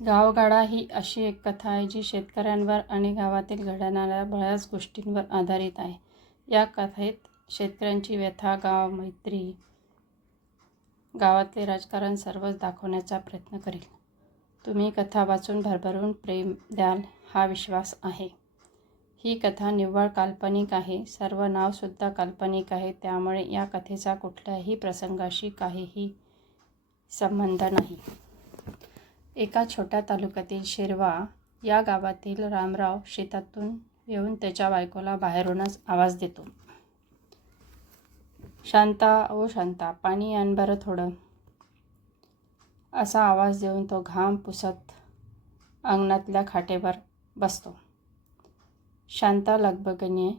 गावगाडा ही अशी एक कथा आहे जी शेतकऱ्यांवर आणि गावातील घडणाऱ्या बऱ्याच गोष्टींवर आधारित आहे. या कथेत शेतकऱ्यांची व्यथा गाव मैत्री गावातले राजकारण सर्वच दाखवण्याचा प्रयत्न करील. तुम्ही कथा वाचून भरभरून प्रेम द्याल हा विश्वास आहे. ही कथा निव्वळ काल्पनिक आहे. सर्व नावसुद्धा काल्पनिक आहे. त्यामुळे या कथेचा कुठल्याही प्रसंगाशी काहीही संबंध नाही. एका छोट्या तालुक्यातील शिरवा या गावातील रामराव शेतातून येऊन त्याच्या बायकोला बाहेरूनच आवाज देतो. शांता ओ शांता पाणी आण बरं थोडं. असा आवाज देऊन तो घाम पुसत अंगणातल्या खाटेवर बसतो. शांता लगबगीने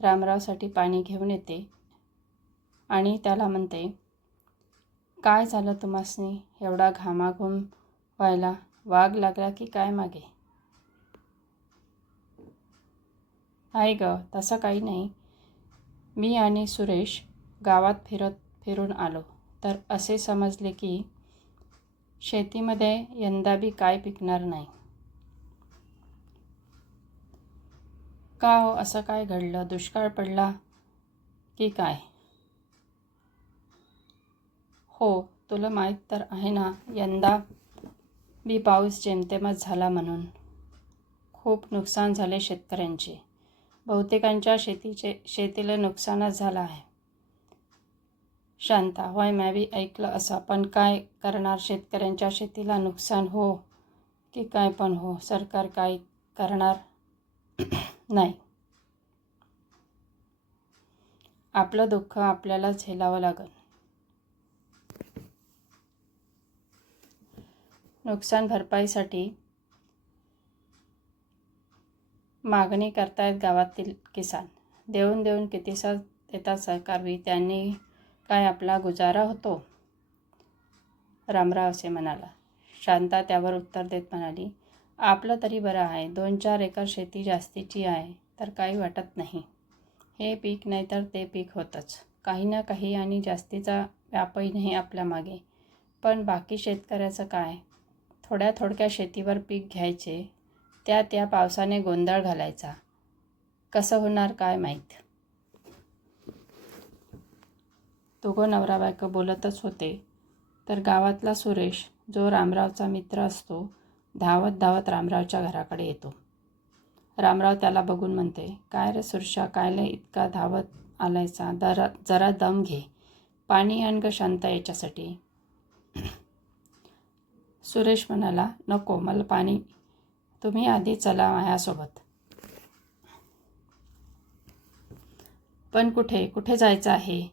रामरावसाठी पाणी घेऊन येते. आणि त्याला म्हणते काय झालं तुम्हासनी? एवढा घामाघूम व्हायला वाघ लागला की काय मागे? आहे ग तसं काही नाही. मी आणि सुरेश गावात फिरत फिरून आलो. तर असे समजले की शेतीमध्ये यंदा बी काय पिकणार नाही. का हो असं काय घडलं? दुष्काळ पडला की काय? हो तुला माहीत तर आहे ना यंदा बी पाऊस जेमतेमच झाला म्हणून. खूप नुकसान झाले शेतकऱ्यांचे. बहुतेकांच्या शेतीचे शेतीला नुकसानच झालं आहे. शांता होय मॅ बी ऐकलं असं पण काय करणार शेतकऱ्यांच्या शेतीला नुकसान हो की काय पण हो? सरकार काय करणार? नाही. आपलं दुःख आपल्याला झेलावं लागेल. नुकसान भरपाईसाठी मागणी करतायत गावातील किसान. देऊन देऊन कितीसा देतात सरकारवी त्यांनी काय आपला गुजारा होतो? रामराव असे म्हणाला. शांता त्यावर उत्तर देत म्हणाली आपलं तरी बरं आहे. दोन चार एकर शेती जास्तीची आहे तर काही वाटत नाही. हे पीक नाही तर ते पीक होतंच. काही ना काही आणि जास्तीचा व्यापही नाही आपल्या मागे. पण बाकी शेतकऱ्याचं काय? थोड्या थोडक्या शेतीवर पीक घ्यायचे त्या त्या पावसाने गोंधळ घालायचा. कसं होणार काय माहीत? दोघं नवरा बायको बोलतच होते. तर गावातला सुरेश जो रामरावचा मित्र असतो धावत धावत रामरावच्या घराकडे येतो. रामराव त्याला बघून म्हणते काय रे सुरशा कायले इतका धावत आलायचा दरा जरा दम घे. पाणी आण ग शांत याच्यासाठी. सुरेश म्हणाला नको मला पाणी. तुम्ही आधी चला माझ्यासोबत. पण कुठे? कुठे जायचं आहे?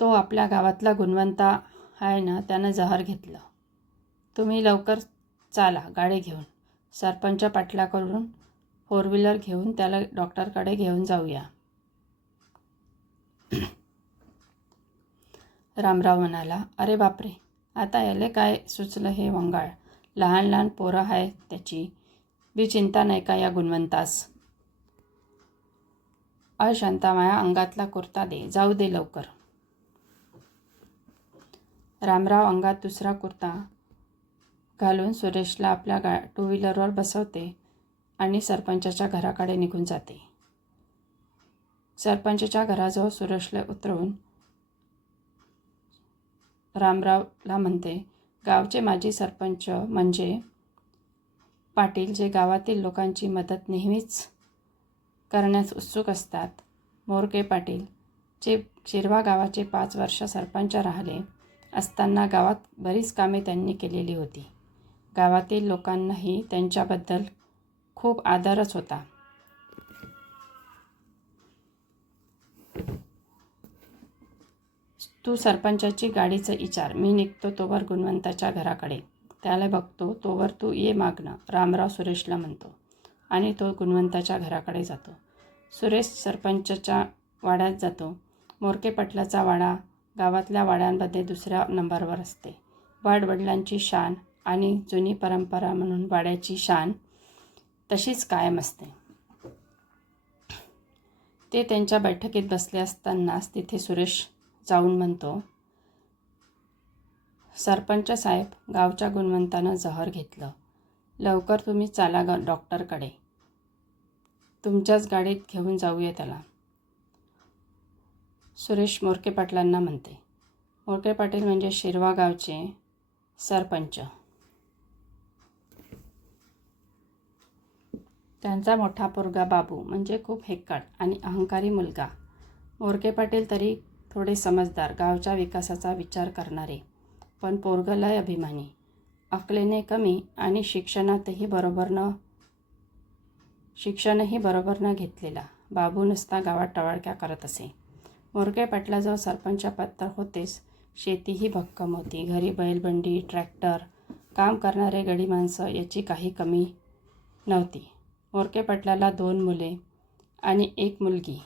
तो आपल्या गावातला गुणवंता आहे ना त्यानं जहर घेतलं. तुम्ही लवकर चाला गाडी घेऊन. सरपंच पाटलाकडून फोर व्हीलर घेऊन त्याला डॉक्टरकडे घेऊन जाऊया. रामराव म्हणाला अरे बापरे! आता याले काय सुचलं हे वंगाळ? लहान लहान पोरं आहे त्याची. बी चिंता नाही का या गुणवंतास? अशांता माया अंगातला कुर्ता दे. जाऊ दे लवकर. रामराव अंगात दुसरा कुर्ता घालून सुरेशला आपल्या गा टू व्हीलरवर बसवते आणि सरपंचाच्या घराकडे निघून जाते. सरपंचाच्या घराजवळ सुरेशला उतरवून रामरावला म्हणते गावचे माजी सरपंच म्हणजे पाटील जे गावातील लोकांची मदत नेहमीच करण्यास उत्सुक असतात. मोरके पाटील जे शिरवा गावाचे पाच वर्ष सरपंच राहिले असताना गावात बरीच कामे त्यांनी केलेली होती. गावातील लोकांनाही त्यांच्याबद्दल खूप आदरच होता. तू सरपंचाची गाडीचं विचार मी निघतो तोवर गुणवंताच्या घराकडे. त्याला बघतो तोवर तू ये मागणं रामराव सुरेशला म्हणतो. आणि तो गुणवंताच्या घराकडे जातो. सुरेश सरपंचाच्या वाड्यात जातो. मोरके पटलाचा वाडा गावातल्या वाड्यांमध्ये दुसऱ्या नंबरवर असते. वडवडिलांची शान आणि जुनी परंपरा म्हणून वाड्याची शान तशीच कायम असते. ते त्यांच्या बैठकीत बसले असतानाच तिथे सुरेश जाऊन म्हणतो सरपंच साहेब गावच्या गुणवंतानं जहर घेतलं. लवकर तुम्ही चाला ग डॉक्टरकडे. तुमच्याच गाडीत घेऊन जाऊया त्याला. सुरेश मोरके पाटलांना म्हणते मोरके पाटील म्हणजे शिरवा गावचे सरपंच. त्यांचा मोठा पोरगा बाबू म्हणजे खूप हेक्काड आणि अहंकारी मुलगा. मोरके पाटील तरी थोडे समजदार गावच्या विकासाचा विचार करणारे पण पोरगलय अभिमानी. अकलेने कमी आणि शिक्षणातही बरोबर न शिक्षणही बरोबर न घेतलेला बाबू नुसता गावात टवाळक्या करत असे. मोरके पाटलाजवळ सरपंच पत्तर होतेच. शेतीही भक्कम होती. घरी बैलबंडी ट्रॅक्टर काम करणारे गडी माणसं याची काही कमी नव्हती. मोरके पाटलाला दोन मुले आणि एक मुलगी.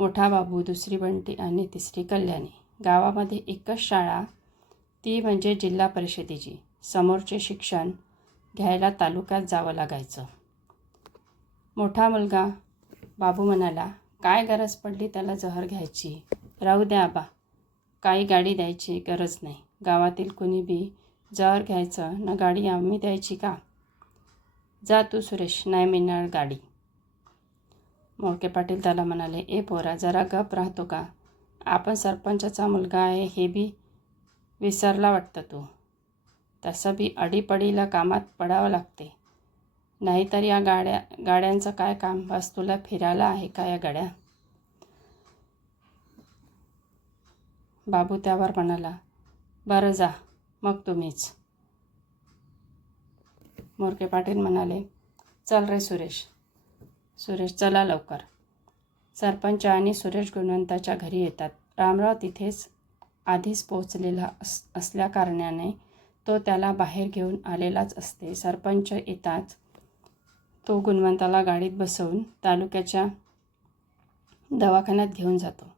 मोठा बाबू दुसरी बंटी आणि तिसरी कल्याणी. गावामध्ये एकच शाळा ती म्हणजे जिल्हा परिषदेची. समोरचे शिक्षण घ्यायला तालुक्यात जावं लागायचं. मोठा मुलगा बाबू म्हणाला काय गरज पडली त्याला जहर घ्यायची? राहू द्या आबा काही गाडी द्यायची गरज नाही. गावातील कुणी बी जहर घ्यायचं ना गाडी आम्ही द्यायची का? जा तू सुरेश नाही मिळणार गाडी. मोळके पाटील त्याला म्हणाले ए पोरा जरा गप राहतो का? आपण सरपंचाचा मुलगा आहे हे बी विसरला वाटतं तू. तसं बी अडीपडीला कामात पडावं लागते. नाहीतर या गाड्या गाड्यांचं काय काम? बस तुला फिरायला आहे का या गाड्या? बाबू त्यावर म्हणाला बरं जा मग तुम्हीच. मोरके पाटील म्हणाले चल रे सुरेश सुरेश चला लवकर. सरपंच आणि सुरेश गुणवंताच्या घरी येतात. रामराव तिथेच आधीच पोचलेला अस असल्याकारणाने तो त्याला बाहेर घेऊन आलेलाच असते. सरपंच येताच तो गुणवंताला गाडीत बसवून तालुक्याच्या दवाखान्यात घेऊन जातो.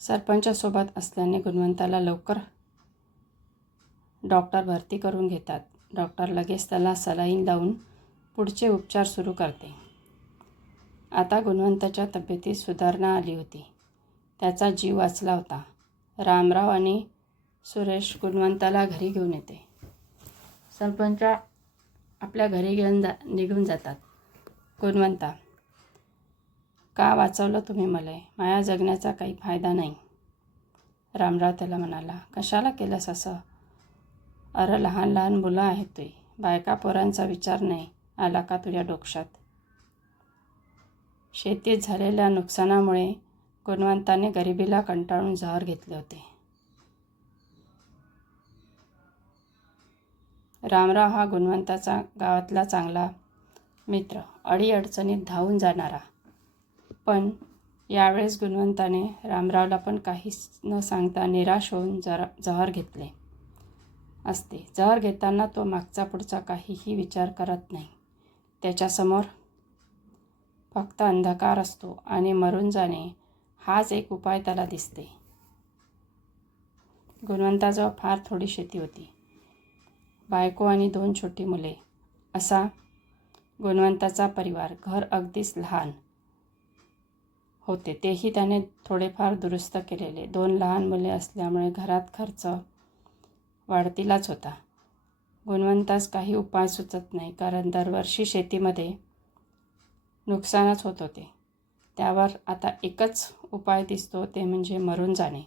सरपंचासोबत असल्याने गुणवंताला लवकर डॉक्टर भरती करून घेतात. डॉक्टर लगेच त्याला सलाईन लावून पुढचे उपचार सुरू करते. आता गुणवंताच्या तब्येतीत सुधारणा आली होती. त्याचा जीव वाचला होता. रामराव आणि सुरेश गुणवंताला घरी घेऊन येते. सरपंच आपल्या घरी घेऊन जा निघून जातात. गुणवंता का वाचवलं तुम्ही मला? माया जगण्याचा काही फायदा नाही. रामराव त्याला म्हणाला कशाला केलंस असं? अरे लहान लहान मुलं आहेत तुही बायका पोरांचा विचार नाही. आला का तुझ्या डोक्षात शेतीत झालेल्या नुकसानामुळे गुणवंताने गरिबीला कंटाळून जहर घेतले होते. रामराव हा गुणवंताचा गावातला चांगला मित्र. अडीअडचणीत धावून जाणारा. पण यावेळेस गुणवंताने रामरावला पण काहीच न सांगता निराश होऊन जरा जहर घेतले असते. जहर घेताना तो मागचा पुढचा काहीही विचार करत नाही. त्याच्यासमोर फक्त अंधकार असतो आणि मरून जाणे हाच एक उपाय त्याला दिसते. गुणवंताजवळ फार थोडी शेती होती. बायको आणि दोन छोटी मुले. असा गुणवंताचा परिवार. घर अगदीच लहान होते. तेही त्याने थोडेफार दुरुस्त केलेले. दोन लहान मुले असल्यामुळे घरात खर्च वाढतीलाच होता. गुणवंतास काही उपाय सुचत नाही. कारण दरवर्षी शेतीमध्ये नुकसानच होत होते. त्यावर आता एकच उपाय दिसतो ते म्हणजे मरून जाणे.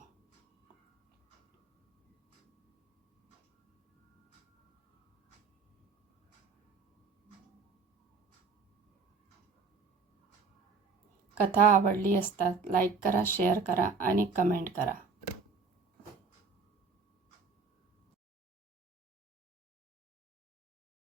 कथा आवडली असतात लाईक करा शेअर करा आणि कमेंट करा.